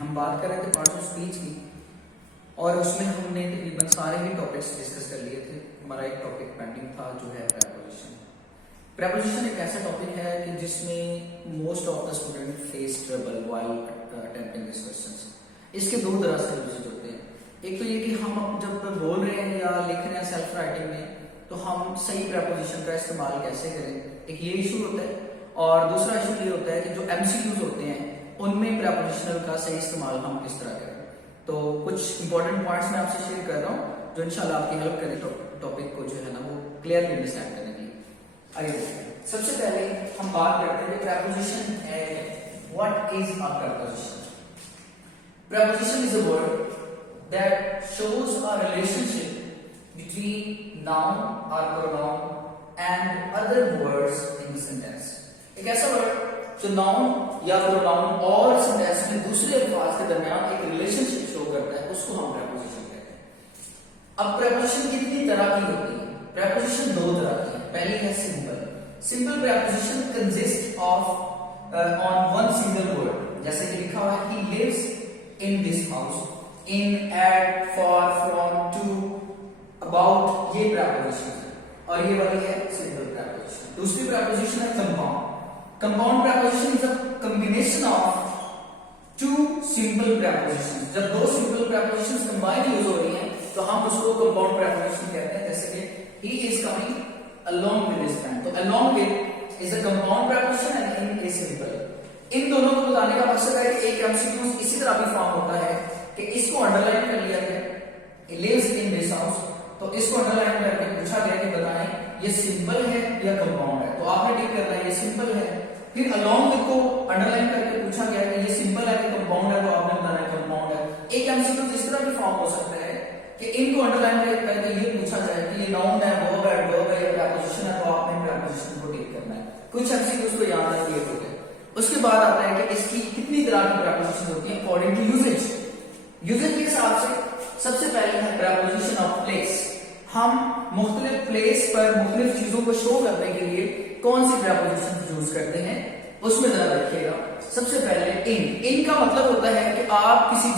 हम बात कर रहे थे पार्ट ऑफ स्पीच की और उसमें हमने तकरीबन सारे ही टॉपिक्स डिस्कस कर लिए थे। हमारा एक टॉपिक पेंडिंग था जो है प्रेपोजिशन। प्रेपोजिशन एक ऐसा टॉपिक है कि जिसमें most of the student face trouble while attempting this questions. इसके दो तरह से यूजेज होते हैं। एक तो ये कि हम जब बोल रहे हैं या लिख रहे हैं सेल्फ राइटिंग में तो हम सही प्रेपोजिशन का इस्तेमाल कैसे करें, एक ये इशू होता है। और दूसरा इशू ये होता है कि जो एमसीक्यूज होते हैं उनमें प्रेपोजिशनल का सही इस्तेमाल हम किस तरह करें। तो कुछ इंपॉर्टेंट पॉइंट्स मैं आपसे शेयर कर रहा हूँ जो इंशाल्लाह आपकी हेल्प करें टॉपिक को जो है ना वो क्लियरली अंडरस्टैंड करने के लिए। आइए देखते हैं। सबसे पहले हम बात करते हैं प्रेपोजिशन है। What is a preposition? Preposition is a word that shows a relationship between noun or pronoun and other words in the sentence. एक ऐसा वर्ड जो नाउन या प्रोनाउन और सेंटेंस में दूसरे अल्फाज के दरमियान एक रिलेशनशिप शो करता है, उसको हम प्रेपोजिशन कहते हैं। अब प्रेपोजिशन कितनी तरह की होती है? प्रेपोजिशन दो तरह की है। पहली है simple. Simple preposition consist of on one single word, जैसे कि लिखा हुआ है he lives in this house, in, at, for, from, to, about, ये preposition है और ये वाली है simple preposition। दूसरी preposition है compound। compound preposition is a combination of two simple prepositions। जब दो simple prepositions combine यूज हो रही हैं तो हम उसको compound preposition कहते हैं। जैसे कि he is coming along with his friend, तो along with is a compound preposition and in is simple। इन दोनों को बताने का मकसद है कि एक एमसीक्यू इसी तरह भी फॉर्म होता है कि इसको अंडरलाइन कर लिया गया, he lives in this house, तो इसको अंडरलाइन करके पूछा गया कि बताएं ये सिंपल है या कंपाउंड है। तो आपने टिक करना है ये सिंपल है। फिर अलोंग विद को अंडरलाइन करके पूछा गया कि ये सिंपल है कि कंपाउंड है, तो आपने बताना है कंपाउंड है। एक एमसीक्यू इस तरह भी फॉर्म हो सकता है कि इनको अंडरलाइन करके ये पूछा जाए कि ये नाउन है, वर्ब है या प्रेपोजिशन है, तो आपने प्रेपोजिशन को टिक करना है। कुछ एमसीक्यूज को याद रखिए हो गए। उसके बाद आता है कि इसकी कितनी तरह की प्रेपोजिशन होती है अकॉर्डिंग टू यूजेज। यूजेज के हिसाब से सबसे पहले है प्रेपोजिशन ऑफ प्लेस। हम मुख्तलिफ प्लेस पर मुख्तलिफ चीजों को शो करने के लिए कौन सी प्रेपोजिशन यूज करते हैं उसमें जरा रखिएगा। सबसे पहले इन का मतलब होता है कि आप किसी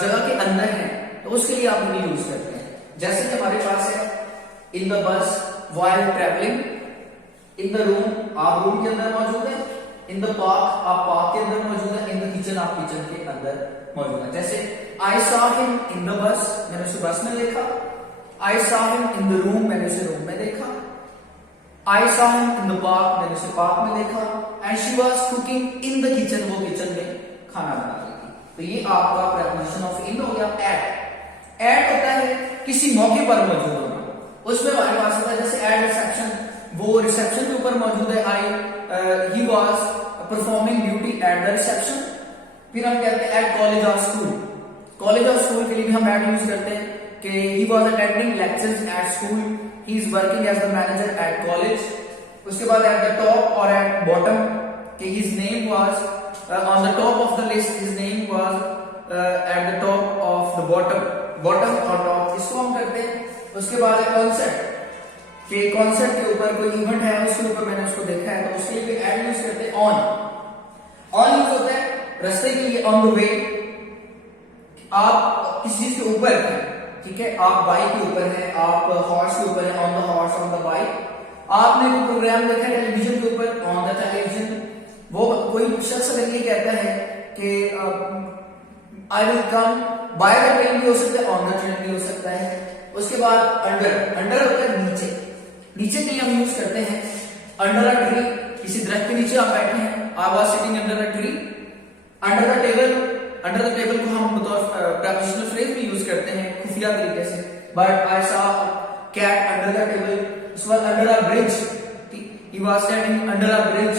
जगह के अंदर हैं तो उसके लिए आप इन्हें यूज करते हैं। जैसे कि हमारे पास है in the bus while travelling, in the room आप रूम के अंदर मौजूद है, इन द पार्क आप पार्क के अंदर मौजूद है, इन द किचन आप किचन के अंदर मौजूद है। जैसे I saw him in the bus, मैंने उसे बस में देखा। I saw him in the room, मैंने उसे रूम में देखा। I saw him in the park, मैंने उसे पार्क में देखा। And she was cooking in the kitchen, वो किचन में खाना बना रही थी। तो ये आपका प्रेपोजिशन ऑफ इन हो गया। एट होता है किसी मौके पर मौजूद होना। उसमें हमारे पास होता है जैसे एट रिसेप्शन, वो रिसेप्शन के ऊपर मौजूद है। He was performing duty at the reception. फिर हम कहते हैं एट कॉलेज और स्कूल। कॉलेज और स्कूल के लिए भी हम एट यूज करते हैं कि he was attending lectures at school, he is working as the manager at college. उसके बाद एट द टॉप और एट बॉटम कि his name was on the top of the list, his name was at the top of the bottom और top, इसको हम करते हैं। उसके बाद है कॉन्सेप्ट कि कॉन्सेप्ट के ऊपर कोई इवेंट है उसके ऊपर मैंने उसको देखा है तो उसके लिए एड यूज करते हैं। ऑन यूज होता है रास्ते के लिए, ऑन द वे। आप किसी चीज के ऊपर हैं, ठीक है, आप बाइक के ऊपर हैं, आप हॉर्स के ऊपर हैं, on the horse, on the bike. आपने कोई प्रोग्राम देखा है टेलीविजन के ऊपर, ऑन द टेलीविजन। वो कोई शख्स अगर ये कहता है कि I will come by the train भी हो सकता है, ऑन द ट्रेन भी हो सकता है। उसके बाद अंडर होता है नीचे के लिए हम यूज करते हैं अंडर अ ट्री, किसी दरख्त के नीचे आप बैठे हैं, I was sitting under a tree. Under the table को हम बतौर प्रेपोजिशनल फ्रेज भी यूज करते हैं खुफिया तरीके से, but I saw cat under the table. उसके बाद under a bridge, he was standing under a bridge.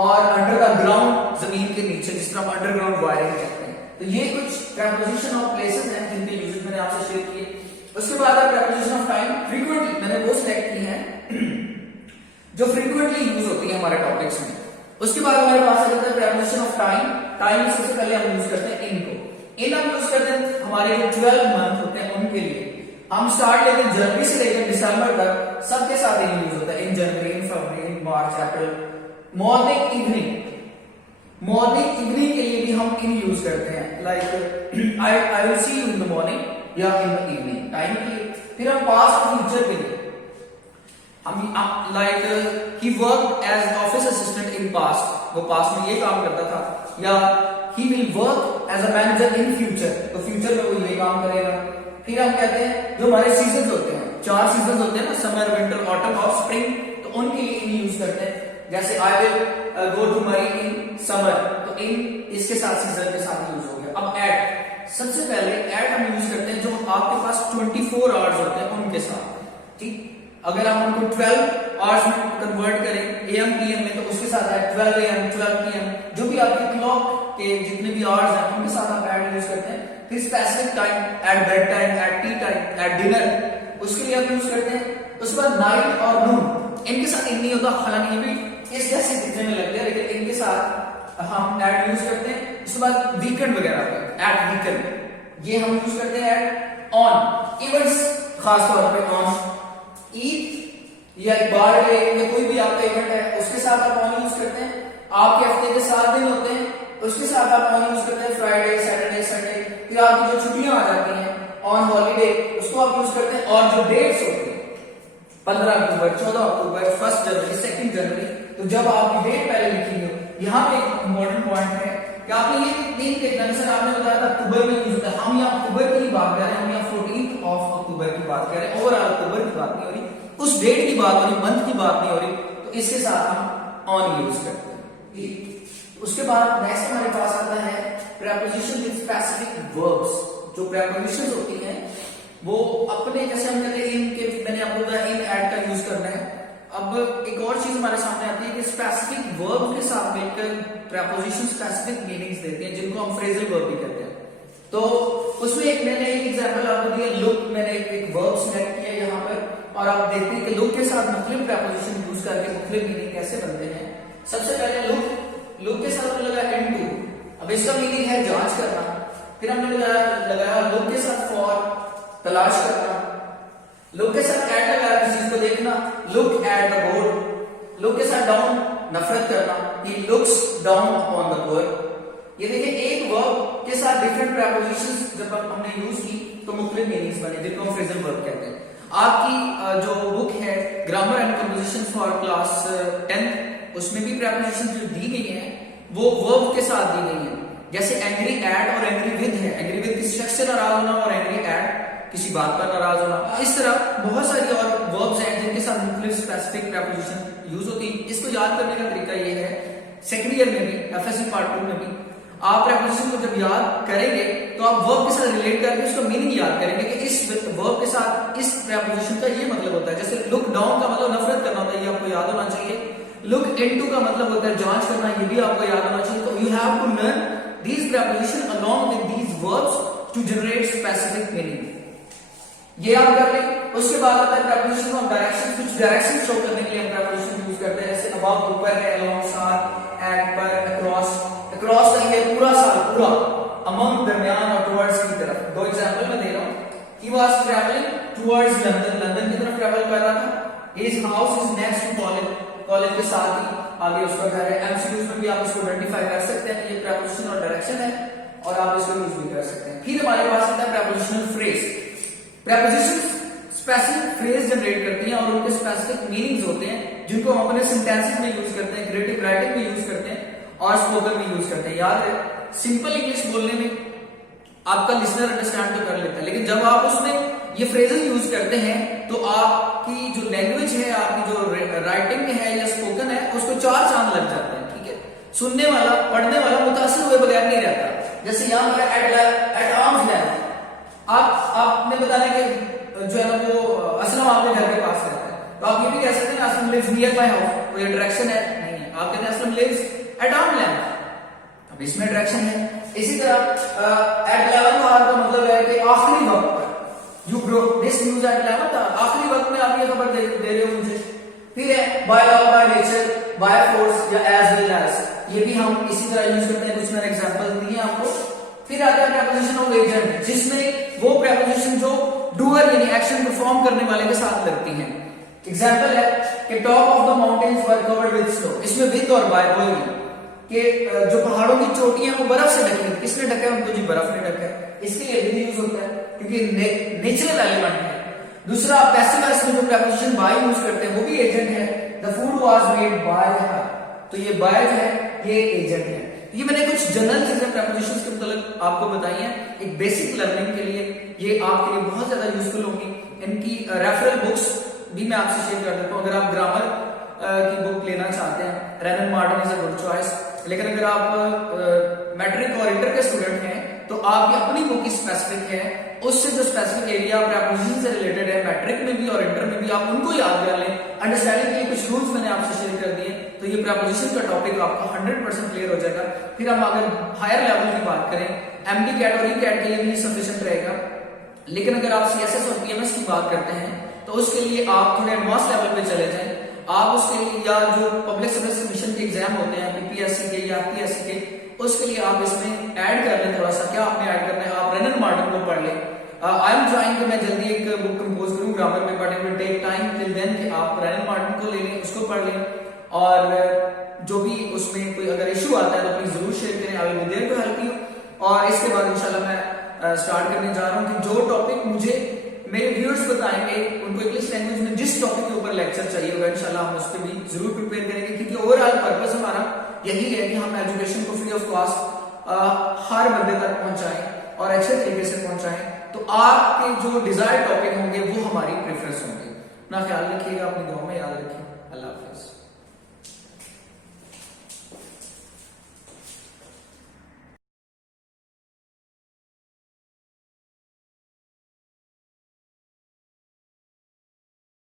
और अंडर द ग्राउंड, जमीन के नीचे, जिस तरह अंडरग्राउंड वायरिंग कहते हैं। तो ये कुछ प्रेपोजिशन ऑफ प्लेसेस हैं जिनके यूजेस मैंने आपसे शेयर किए। उसके बाद है प्रेपोजिशन ऑफ टाइम। फ्रीक्वेंटली मैंने वो सिलेक्ट की है जो फ्रीक्वेंटली यूज होती है हमारे टॉपिक्स में। उसके बाद हमारे पास आ जाता है प्रेपोजिशन ऑफ टाइम। टाइम सबसे पहले हम यूज करते हैं इन को। इन हम यूज करते हैं हमारे जो 12 मंथ होते हैं उनके लिए। हम स्टार्ट लेते हैं जनवरी से लेकर दिसंबर तक, सबके साथ इन यूज होता है। इन जनवरी, इन फरवरी, इन मार्च, अप्रैल। मॉर्निंग, इवनिंग, मॉर्निंग इवनिंग के लिए भी हम इन यूज करते हैं, like I will see you in the morning या इन द इवनिंग टाइम के लिए। फिर हम पास्ट फ्यूचर के लिए हम like he work as office assistant in past, वो पास्ट में ये काम करता था, या he will work as a manager in future, तो फ्यूचर में वो ये काम करेगा। फिर हम कहते हैं जो हमारे सीजन होते हैं, 4 सीजन होते हैं ना, समर विंटर ऑटम और स्प्रिंग, तो उनके लिए इन यूज करते हैं। जैसे आई विल गो टू मरी इन समर, तो इन इसके साथ सीजन के साथ यूज हो गया। अब एट, सबसे पहले एट हम यूज करते हैं जो आपके पास 24 आवर्स होते हैं उनके साथ, ठीक। अगर आप उनको 12 आवर्स में कन्वर्ट करें एएम पीएम में, तो उसके साथ है 12 AM 12 PM, जो भी आपकी क्लॉक के जितने भी आवर्स हैं उनके साथ आप एट यूज करते हैं। फिर specific time, at bed time, at tea time, at dinner, उसके लिए आप यूज करते हैं। उसके बाद नाइट और नून, इनके साथ इन नहीं होता, हालांकि ये भी इस जैसे दिखने में लगते हैं, लेकिन इनके साथ हम एट यूज करते हैं। उसके बाद वीकेंड वगैरह पे एट वीकेंड, ये हम यूज करते हैं एट ऑन इवेंट्स, खासतौर पे ऑन ईद या बर्थडे या कोई भी आपका इवेंट है उसके साथ आप ऑन यूज करते हैं। आपके हफ्ते के 7 दिन होते हैं, उसके साथ आप ऑन यूज करते हैं, फ्राइडे सैटरडे संडे। फिर आपकी जो छुट्टियां आ जाती हैं ऑन हॉलीडे, उसको आप यूज करते हैं। और जो डेट्स होती हैं 15 अक्टूबर, 14 अक्टूबर, 1 जनवरी, 2 जनवरी, तो जब आपकी डेट पहले लिखी हो, यहाँ पे एक इम्पोर्टेंट पॉइंट है कि आपने ये नहीं देखना, जैसे आपने बताया था अक्टूबर में यूज होता है, हम यहाँ अक्टूबर की बात कर रहे हैं, हम यहाँ 14 अक्टूबर की बात कर रहे हैं, ओवरऑल अक्टूबर की बात नहीं हो रही, उस डेट की बात हो रही, मंथ की बात नहीं हो रही, तो इसके साथ हम ऑन यूज करते हैं। उसके बाद नेक्स्ट हमारे पास आता है प्रीपोजिशन विद स्पेसिफिक वर्ब्स। जो प्रीपोजिशंस होती हैं वो अपने, जैसे हम कहते हैं इन के, मैंने आपको बताया इन एड का यूज करना है। अब एक और चीज हमारे सामने आती है कि स्पेसिफिक वर्ब के साथ मिलकर प्रीपोजिशन स्पेसिफिक मीनिंग्स देते हैं, जिनको हम फ्रेजल वर्ब भी कहते हैं। तो उसमें एक मैंने एक एग्जांपल आपको दिया, लुक, मैंने एक वर्ब सिलेक्ट किया यहाँ पर, और आप देखते हैं कि लुक के साथ मुख्तलिफ प्रीपोजिशन यूज करके मुख्तलिफ मीनिंग कैसे बनते हैं। सबसे पहले लुक के साथ लगा इनटू, अब इसका मीनिंग है जांच करना। फिर हमने लगाया लुक के साथ फॉर, तलाश करना। लुक के साथ एट लगाया, किसी चीज को देखना, look at the board. Look के साथ डाउन, नफरत करना, he looks down upon the poor. ये देखिए एक वर्ब के साथ डिफरेंट प्रीपोजिशंस जब हमने यूज की तो मुख्तलिफ मीनिंग्स बने, जिनको हम फ्रेजल वर्ब कहते हैं। आपकी जो बुक है grammar and composition for class 10, उसमें भी प्रीपोजिशन जो दी गई हैं वो वर्ब के साथ दी गई हैं। जैसे एंग्री एट और एंग्री विद है, एंग्री विद किसी शख्स से नाराज होना और एंग्री एट किसी बात पर नाराज होना। इस तरह बहुत सारी और वर्ब्स हैं जिनके साथ मुख्तलिफ स्पेसिफिक प्रीपोजिशन यूज होती है। इसको याद करने का तरीका ये है, सेकंड ईयर में भी, एफएससी पार्ट 2 में भी आप प्रीपोजिशन को जब याद करेंगे तो आप वर्ब के साथ रिलेट करके उसका मीनिंग याद करेंगे कि इस वर्ब के साथ इस प्रीपोजिशन का ये मतलब होता है। जैसे लुक डाउन का मतलब नफरत करना होता है, ये आपको याद होना चाहिए। लुक इनटू का मतलब होता है जांच करना, ये भी आपको याद होना चाहिए। तो you have to learn these preposition along with these verbs to generate specific meaning। ये आप कर लें। उसके बाद आता है preposition of direction। कुछ डायरेक्शन शो करने के लिए हम preposition यूज करते हैं, जैसे about, ऊपर है, along, साथ, at, पर, across। across का ये पूरा साल, पूरा, among, दरमियान और towards की तरफ। दो एग्जांपल मैं दे रहा हूँ। He was traveling towards London, London की तरफ ट्रैवल कर रहा था। His house is next to college, college के साथ ही आगे उसका घर है। एमसीक्यूज में भी आप इसको आइडेंटिफाई कर सकते हैं, ये प्रीपोजिशन और डायरेक्शन है, और आप इसको यूज भी कर सकते हैं। फिर हमारे पास आता है prepositional phrase. Preposition specific phrase generate करती हैं और उनके स्पेसिफिक मीनिंग्स होते हैं, जिनको हम अपने सेंटेंसेस में यूज करते हैं, क्रिएटिव राइटिंग में यूज करते हैं और स्पोकन में यूज करते हैं। याद है, सिंपल इंग्लिश बोलने में आपका लिसनर अंडरस्टैंड तो कर लेता है, लेकिन जब आप उसमें ये फ्रेजेस यूज करते हैं तो आपकी जो लैंग्वेज है, आपकी जो राइटिंग है या स्पोकन है, उसको 4 चांद लग जाते हैं। ठीक है, सुनने वाला, पढ़ने वाला मुतासिर हुए बगैर नहीं रहता। जैसे यहाँ पर एट आर्म्स लेंथ, आपने बताया कि जो है ना वो असलम आपके घर के पास रहता है, तो आप ये भी कह सकते हैं Aslam lives near my house, वो ये डायरेक्शन है नहीं है, आप कहते हैं Aslam lives at arm length, अब इसमें डायरेक्शन है। इसी तरह एट 11th आवर का मतलब है कि आखिरी वक्त पर, you broke this news at 11th hour, आखिरी वक्त में आप ये खबर दे रहे हो मुझे। फिर है by law, by nature, by force या एज वेल एज, ये भी हम इसी तरह यूज करते हैं, कुछ मैंने एग्जांपल दिए आपको। फिर आता है प्रीपोजिशन ऑफ एजेंट, जिसमें वो प्रीपोजिशन जो डूअर यानी एक्शन परफॉर्म करने वाले के साथ लगती हैं। एग्जांपल है कि top of the mountains were covered with snow, इसमें विद और बाय बोलेंगे। कि जो पहाड़ों की चोटियां वो बर्फ से ढकी है, किसने ढका है उनको? जी बर्फ ने ढका है। इसके लिए भी यूज होता है क्योंकि नेचुरल एलिमेंट है। दूसरा पैसिव वॉइस में जो प्रीपोजिशन बाय यूज करते हैं वो भी एजेंट है। The food was made by हर, तो ये बाय जो है ये एजेंट है। ये मैंने कुछ जनरल चीजें प्रीपोजिशंस के मतलब आपको बताई हैं एक बेसिक लर्निंग के लिए, ये आपके लिए बहुत ज्यादा यूजफुल होंगी। इनकी रेफरल बुक्स भी मैं आपसे शेयर कर देता हूँ। अगर आप ग्रामर की बुक लेना चाहते हैं, Wren and Martin is a good choice. लेकिन अगर आप मैट्रिक और इंटर के स्टूडेंट हैं तो आपकी अपनी बुक की स्पेसिफिक है, उससे जो स्पेसिफिक एरिया प्रीपोजिशन से रिलेटेड है मैट्रिक में भी और इंटर में भी, आप उनको याद कर लें। अंडरस्टैंडिंग के लिए कुछ रूल्स मैंने आपसे शेयर कर दिए, तो ये प्रीपोजिशन का टॉपिक आपका 100% क्लियर हो जाएगा। फिर हम अगर हायर लेवल की बात करें, एमडी कैट और ई कैट के लिए भी सफिशिएंट रहेगा। लेकिन अगर आप सीएसएस और पीएमएस की बात करते हैं तो उसके लिए आप थोड़े एडवांस लेवल पे चले जाएं। आप उसके लिए या जो पब्लिक सर्विस कमीशन के एग्जाम होते हैं पीपीएससी के या पीएससी के, उसके लिए आप इसमें ऐड कर लें थोड़ा सा। क्या आपने ऐड करना है? आप रेनन मार्टिन को पढ़ लें। आई एम ट्राइंग कि मैं जल्दी एक बुक कंपोज करूं ग्रामर में, but it will take time. Till then कि आप रेनन मार्टिन को ले लें, उसको पढ़ लें, और जो भी उसमें कोई अगर इशू आता है तो प्लीज जरूर शेयर करें। I will be there to help you. और इसके बाद इंशाल्लाह मैं स्टार्ट करने जा रहा हूं कि जो टॉपिक मुझे मेरे व्यूअर्स बताएंगे उनको इंग्लिश लैंग्वेज में जिस टॉपिक के ऊपर लेक्चर चाहिए होगा इंशाल्लाह हम उस पर भी जरूर प्रिपेयर करेंगे, क्योंकि ओवरऑल पर्पस हमारा यही है कि हम एजुकेशन को फ्री ऑफ कॉस्ट हर बंदे तक पहुंचाएं और अच्छे तरीके से पहुंचाएं। तो आपके जो डिजायर टॉपिक होंगे वो हमारी प्रेफरेंस होंगे। अपना ख्याल रखिएगा, अपनी दुआ में याद रखिए। अल्लाह हाफिज।